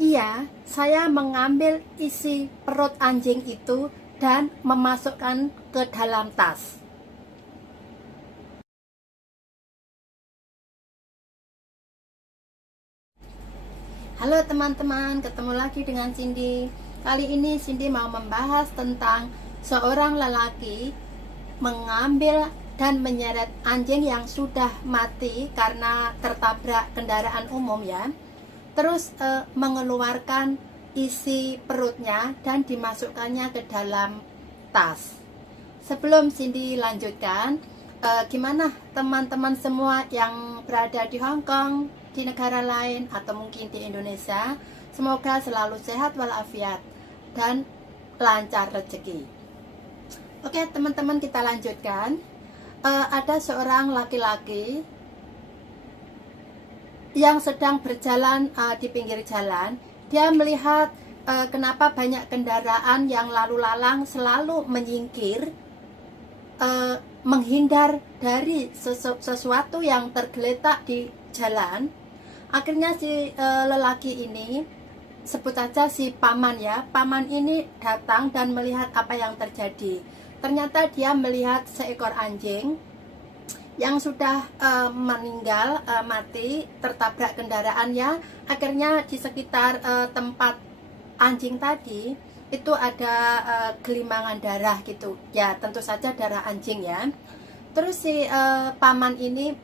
Iya, saya mengambil isi perut anjing itu dan memasukkan ke dalam tas. Halo teman-teman, ketemu lagi dengan Cindy. Kali ini Cindy mau membahas tentang seorang lelaki mengambil dan menyeret anjing yang sudah mati karena tertabrak kendaraan umum ya. Terus mengeluarkan isi perutnya dan dimasukkannya ke dalam tas. Sebelum Cindy lanjutkan, gimana teman-teman semua yang berada di Hong Kong, di negara lain, atau mungkin di Indonesia? Semoga selalu sehat walafiat dan lancar rezeki. Oke teman-teman, kita lanjutkan. Ada seorang laki-laki yang sedang berjalan di pinggir jalan. Dia melihat kenapa banyak kendaraan yang lalu lalang selalu menyingkir, menghindar dari sesuatu yang tergeletak di jalan. Akhirnya si lelaki ini, sebut saja si paman ya, paman ini datang dan melihat apa yang terjadi. Ternyata dia melihat seekor anjing yang sudah meninggal, mati, tertabrak kendaraannya. Akhirnya di sekitar tempat anjing tadi itu ada gelimangan darah gitu ya, tentu saja darah anjing ya. Terus si paman ini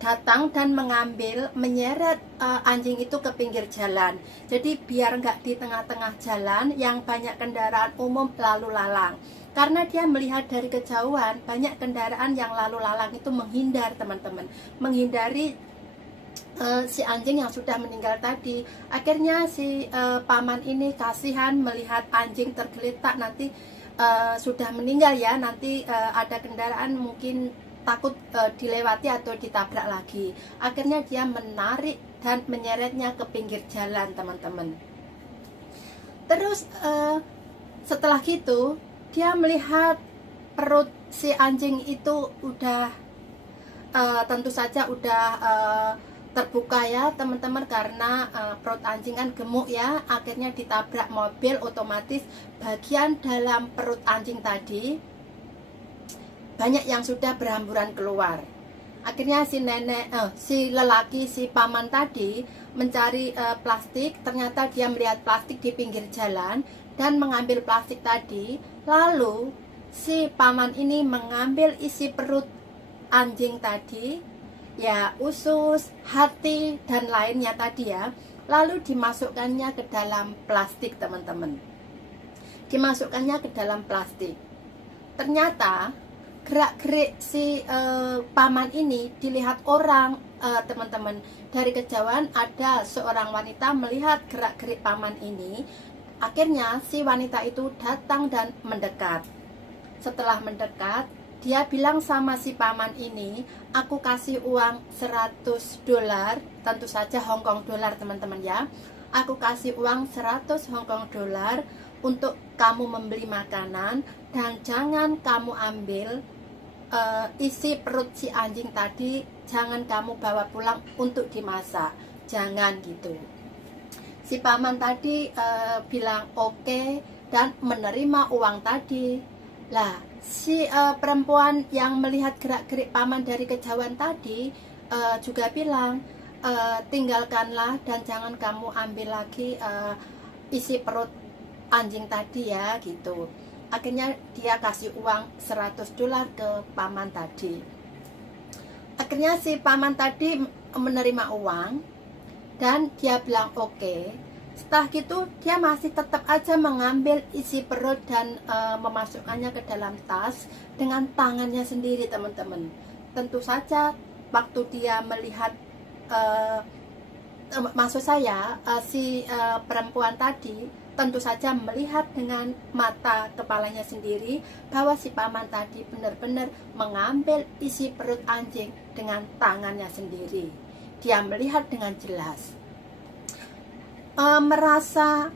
datang dan mengambil, menyeret anjing itu ke pinggir jalan. Jadi biar nggak di tengah-tengah jalan yang banyak kendaraan umum lalu lalang. Karena dia melihat dari kejauhan banyak kendaraan yang lalu lalang itu menghindar teman-teman, menghindari si anjing yang sudah meninggal tadi. Akhirnya si paman ini kasihan melihat anjing tergeletak, nanti sudah meninggal ya, nanti ada kendaraan mungkin takut dilewati atau ditabrak lagi. Akhirnya dia menarik dan menyeretnya ke pinggir jalan teman-teman. Terus setelah gitu dia melihat perut si anjing itu udah tentu saja udah terbuka ya teman-teman, karena perut anjing kan gemuk ya. Akhirnya ditabrak mobil, otomatis bagian dalam perut anjing tadi banyak yang sudah berhamburan keluar. Akhirnya si lelaki, si paman tadi mencari plastik. Ternyata dia melihat plastik di pinggir jalan dan mengambil plastik tadi. Lalu si paman ini mengambil isi perut anjing tadi ya, usus, hati, dan lainnya tadi ya. Lalu dimasukkannya ke dalam plastik teman-teman. Dimasukkannya ke dalam plastik. Ternyata gerak-gerik si paman ini dilihat orang teman-teman. Dari kejauhan ada seorang wanita melihat gerak-gerik paman ini. Akhirnya si wanita itu datang dan mendekat. Setelah mendekat, dia bilang sama si paman ini, aku kasih uang $100, tentu saja Hong Kong dolar teman-teman ya. Aku kasih uang 100 Hong Kong dolar untuk kamu membeli makanan, dan jangan kamu ambil isi perut si anjing tadi, jangan kamu bawa pulang untuk dimasak, jangan gitu. Si paman tadi bilang oke dan menerima uang tadi. Lah si perempuan yang melihat gerak-gerik paman dari kejauhan tadi juga bilang, tinggalkanlah dan jangan kamu ambil lagi isi perut anjing tadi ya gitu. Akhirnya dia kasih uang $100 ke paman tadi. Akhirnya si paman tadi menerima uang dan dia bilang oke. Setelah gitu dia masih tetap aja mengambil isi perut dan memasukkannya ke dalam tas dengan tangannya sendiri teman-teman. Tentu saja waktu dia melihat maksud saya si perempuan tadi tentu saja melihat dengan mata kepalanya sendiri bahwa si paman tadi benar-benar mengambil isi perut anjing dengan tangannya sendiri. Dia melihat dengan jelas. Merasa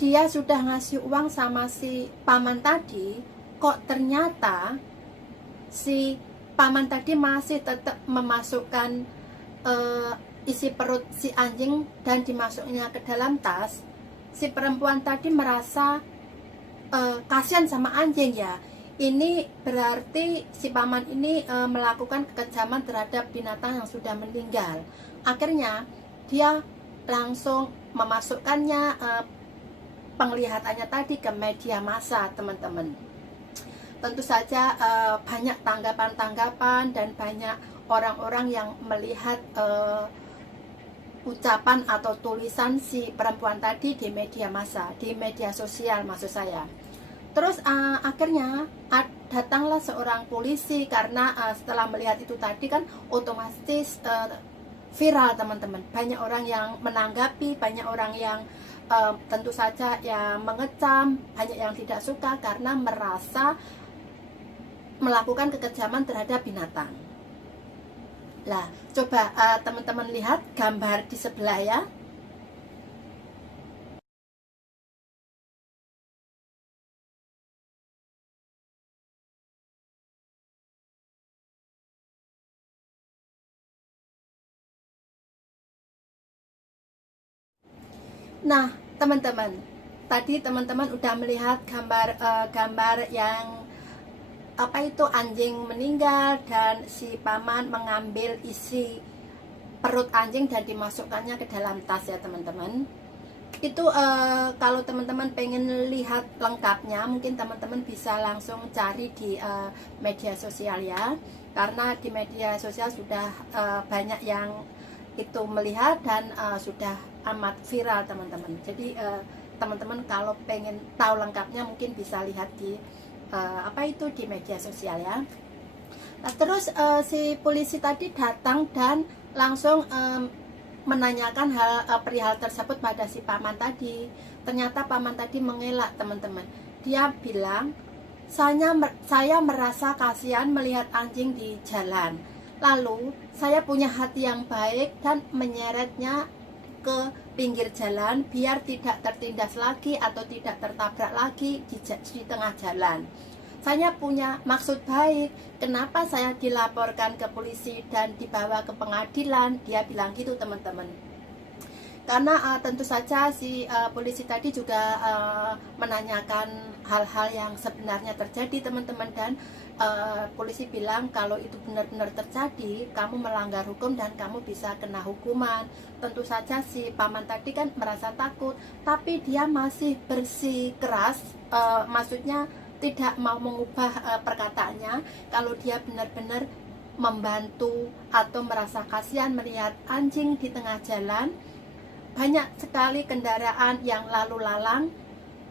dia sudah ngasih uang sama si paman tadi, kok ternyata si paman tadi masih tetap memasukkan isi perut si anjing dan dimasuknya ke dalam tas, si perempuan tadi merasa kasihan sama anjing ya. Ini berarti si paman ini melakukan kekejaman terhadap binatang yang sudah meninggal. Akhirnya dia langsung memasukkannya penglihatannya tadi ke media massa, teman-teman. Tentu saja banyak tanggapan-tanggapan dan banyak orang-orang yang melihat ucapan atau tulisan si perempuan tadi di media massa, di media sosial maksud saya. Terus akhirnya datanglah seorang polisi karena setelah melihat itu tadi kan otomatis viral, teman-teman. Banyak orang yang menanggapi, banyak orang yang tentu saja yang mengecam, banyak yang tidak suka karena merasa melakukan kekejaman terhadap binatang. Lah, coba teman-teman lihat gambar di sebelah ya. Nah, teman-teman, tadi teman-teman udah melihat gambar yang apa itu anjing meninggal dan si paman mengambil isi perut anjing dan dimasukkannya ke dalam tas ya, teman-teman. Itu kalau teman-teman pengen lihat lengkapnya, mungkin teman-teman bisa langsung cari di media sosial ya, karena di media sosial sudah banyak yang itu melihat dan sudah amat viral, teman-teman. Jadi teman-teman kalau pengen tahu lengkapnya mungkin bisa lihat di apa itu di media sosial ya. Nah, terus si polisi tadi datang dan langsung menanyakan perihal tersebut pada si paman tadi. Ternyata paman tadi mengelak, teman-teman. Dia bilang, saya merasa kasihan melihat anjing di jalan. Lalu saya punya hati yang baik dan menyeretnya ke pinggir jalan biar tidak tertindas lagi atau tidak tertabrak lagi di tengah jalan. Saya punya maksud baik. Kenapa saya dilaporkan ke polisi dan dibawa ke pengadilan? Dia bilang gitu, teman-teman. Karena tentu saja si polisi tadi juga menanyakan hal-hal yang sebenarnya terjadi, teman-teman, dan polisi bilang kalau itu benar-benar terjadi, kamu melanggar hukum dan kamu bisa kena hukuman. Tentu saja si paman tadi kan merasa takut, tapi dia masih bersikeras, maksudnya tidak mau mengubah perkataannya kalau dia benar-benar membantu atau merasa kasihan melihat anjing di tengah jalan. Banyak sekali kendaraan yang lalu lalang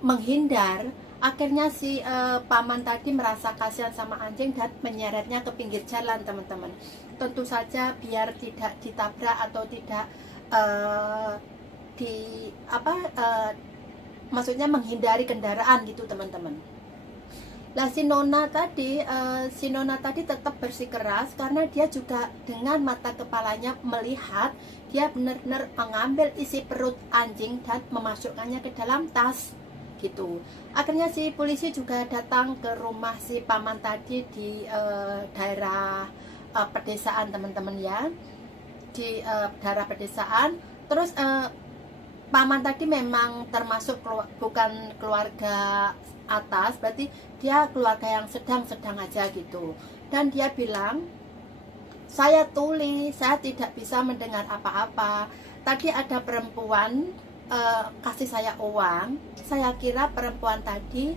menghindar. Akhirnya si paman tadi merasa kasihan sama anjing dan menyeretnya ke pinggir jalan, teman-teman. Tentu saja biar tidak ditabrak atau tidak maksudnya menghindari kendaraan gitu, teman-teman. Nah, si Nona tadi tetap bersikeras karena dia juga dengan mata kepalanya melihat dia benar-benar mengambil isi perut anjing dan memasukkannya ke dalam tas gitu. Akhirnya si polisi juga datang ke rumah si paman tadi di daerah pedesaan, teman-teman ya, di daerah pedesaan. Terus paman tadi memang termasuk bukan keluarga atas, berarti dia keluarga yang sedang-sedang aja gitu. Dan dia bilang, saya tuli, saya tidak bisa mendengar apa-apa. Tadi ada perempuan kasih saya uang. Saya kira perempuan tadi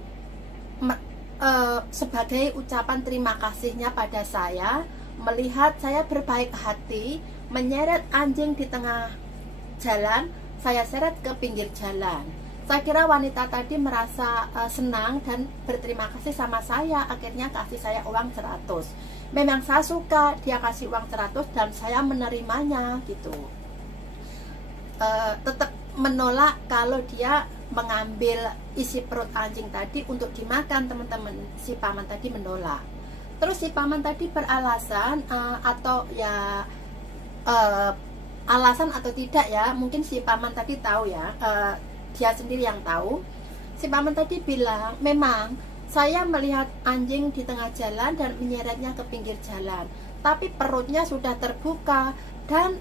sebagai ucapan terima kasihnya pada saya, melihat saya berbaik hati, menyeret anjing di tengah jalan, saya seret ke pinggir jalan. Saya kira wanita tadi merasa senang dan berterima kasih sama saya, akhirnya kasih saya uang 100. Memang saya suka dia kasih uang 100 dan saya menerimanya gitu. Tetap menolak kalau dia mengambil isi perut anjing tadi untuk dimakan, teman-teman. Si paman tadi menolak. Terus si paman tadi beralasan atau ya alasan atau tidak ya, mungkin si paman tadi tahu ya, dia sendiri yang tahu. Si paman tadi bilang, memang saya melihat anjing di tengah jalan dan menyeretnya ke pinggir jalan, tapi perutnya sudah terbuka dan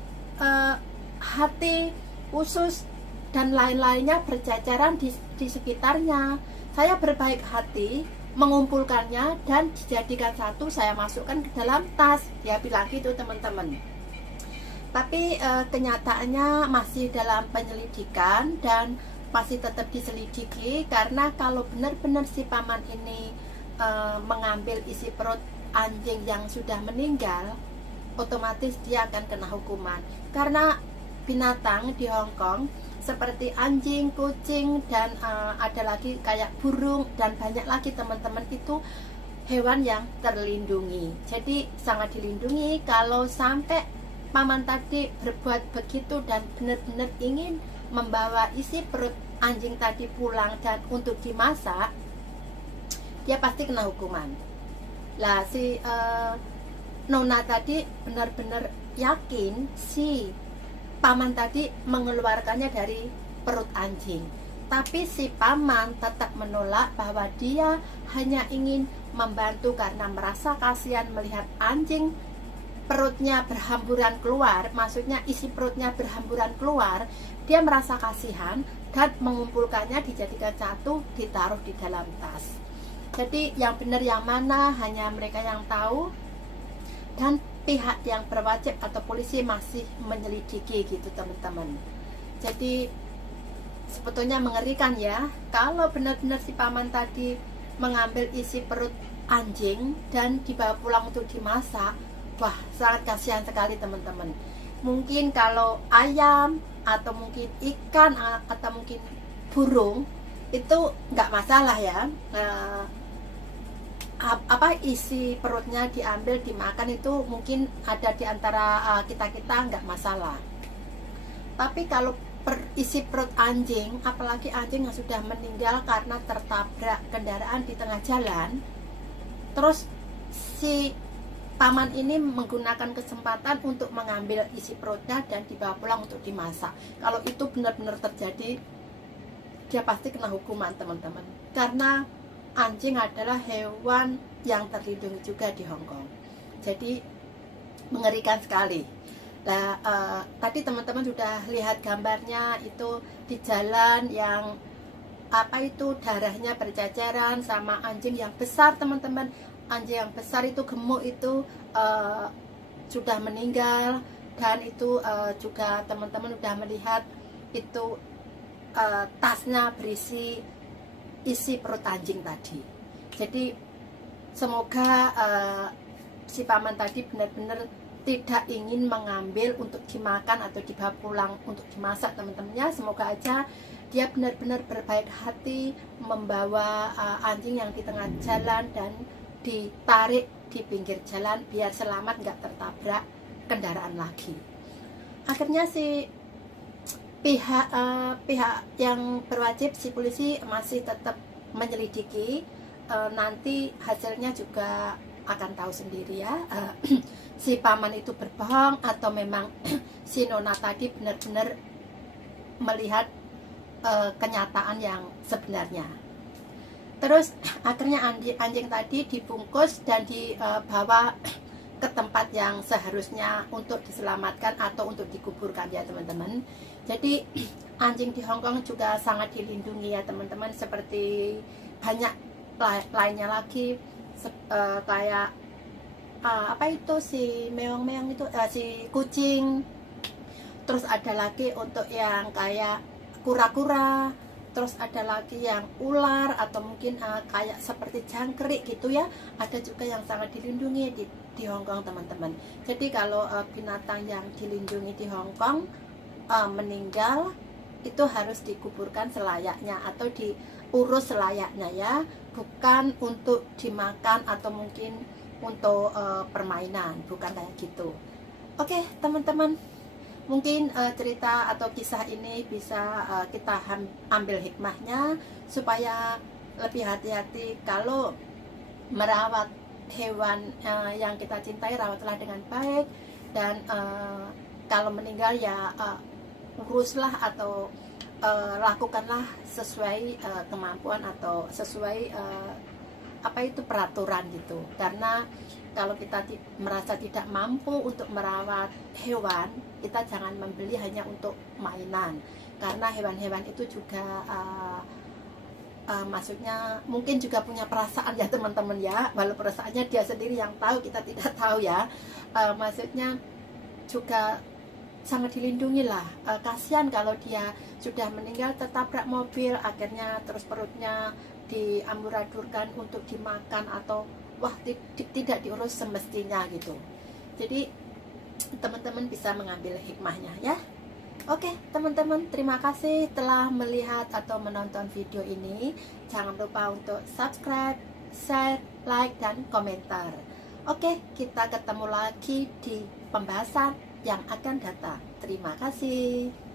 hati, usus, dan lain-lainnya berjajaran di sekitarnya. Saya berbaik hati mengumpulkannya dan dijadikan satu, saya masukkan ke dalam tas. Dia bilang gitu teman-teman. Tapi kenyataannya masih dalam penyelidikan dan masih tetap diselidiki, karena kalau benar-benar si paman ini mengambil isi perut anjing yang sudah meninggal, otomatis dia akan kena hukuman. Karena binatang di Hong Kong seperti anjing, kucing, dan ada lagi kayak burung dan banyak lagi teman-teman, itu hewan yang terlindungi. Jadi sangat dilindungi. Kalau sampai paman tadi berbuat begitu dan benar-benar ingin membawa isi perut anjing tadi pulang dan untuk dimasak, dia pasti kena hukuman. Lah si Nona tadi benar-benar yakin si paman tadi mengeluarkannya dari perut anjing, tapi si paman tetap menolak bahwa dia hanya ingin membantu karena merasa kasihan melihat anjing perutnya berhamburan keluar, maksudnya isi perutnya berhamburan keluar. Dia merasa kasihan dan mengumpulkannya, dijadikan satu, ditaruh di dalam tas. Jadi yang benar yang mana hanya mereka yang tahu, dan pihak yang berwajib atau polisi masih menyelidiki gitu teman-teman. Jadi sebetulnya mengerikan ya, kalau benar-benar si paman tadi mengambil isi perut anjing dan dibawa pulang untuk dimasak. Wah, sangat kasihan sekali teman-teman. Mungkin kalau ayam atau mungkin ikan atau mungkin burung itu nggak masalah ya, isi perutnya diambil dimakan itu mungkin ada di antara kita nggak masalah. Tapi kalau isi perut anjing, apalagi anjing yang sudah meninggal karena tertabrak kendaraan di tengah jalan, terus si paman ini menggunakan kesempatan untuk mengambil isi perutnya dan dibawa pulang untuk dimasak. Kalau itu benar-benar terjadi, dia pasti kena hukuman teman-teman, karena anjing adalah hewan yang terlindungi juga di Hong Kong. Jadi mengerikan sekali. Nah, tadi teman-teman sudah lihat gambarnya, itu di jalan yang darahnya berjajaran sama anjing yang besar teman-teman. Anjing yang besar itu gemuk itu sudah meninggal, dan itu juga teman-teman sudah melihat itu tasnya berisi isi perut anjing tadi. Jadi semoga si paman tadi benar-benar tidak ingin mengambil untuk dimakan atau dibawa pulang untuk dimasak teman-temannya. Semoga aja dia benar-benar berbaik hati membawa anjing yang di tengah jalan dan ditarik di pinggir jalan biar selamat, nggak tertabrak kendaraan lagi. Akhirnya si pihak yang berwajib, si polisi masih tetap menyelidiki. Nanti hasilnya juga akan tahu sendiri ya, si paman itu berbohong atau memang si Nona tadi benar-benar melihat kenyataan yang sebenarnya. Terus akhirnya anjing tadi dibungkus dan dibawa ke tempat yang seharusnya untuk diselamatkan atau untuk dikuburkan ya teman-teman. Jadi anjing di Hong Kong juga sangat dilindungi ya teman-teman, seperti banyak lainnya lagi, kayak si meong-meong itu, si kucing. Terus ada lagi untuk yang kayak kura-kura, terus ada lagi yang ular atau mungkin kayak seperti jangkrik gitu ya. Ada juga yang sangat dilindungi di Hong Kong teman-teman. Jadi kalau binatang yang dilindungi di Hong Kong meninggal, itu harus dikuburkan selayaknya atau diurus selayaknya ya, bukan untuk dimakan atau mungkin untuk permainan, bukan kayak gitu. Oke teman-teman, mungkin cerita atau kisah ini bisa kita ambil hikmahnya supaya lebih hati-hati kalau merawat hewan yang kita cintai. Rawatlah dengan baik, dan kalau meninggal ya uruslah atau lakukanlah sesuai kemampuan atau sesuai apa itu peraturan gitu. Karena kalau kita merasa tidak mampu untuk merawat hewan, kita jangan membeli hanya untuk mainan, karena hewan-hewan itu juga maksudnya mungkin juga punya perasaan ya teman-teman ya, walau perasaannya dia sendiri yang tahu, kita tidak tahu ya. Maksudnya juga sangat dilindungi lah. Kasihan kalau dia sudah meninggal tertabrak mobil, akhirnya terus perutnya diamburadurkan untuk dimakan, atau wah tidak diurus semestinya gitu. Jadi teman-teman bisa mengambil hikmahnya ya. Oke teman-teman, terima kasih telah melihat atau menonton video ini. Jangan lupa untuk subscribe, share, like, dan komentar. Oke, kita ketemu lagi di pembahasan yang akan datang. Terima kasih.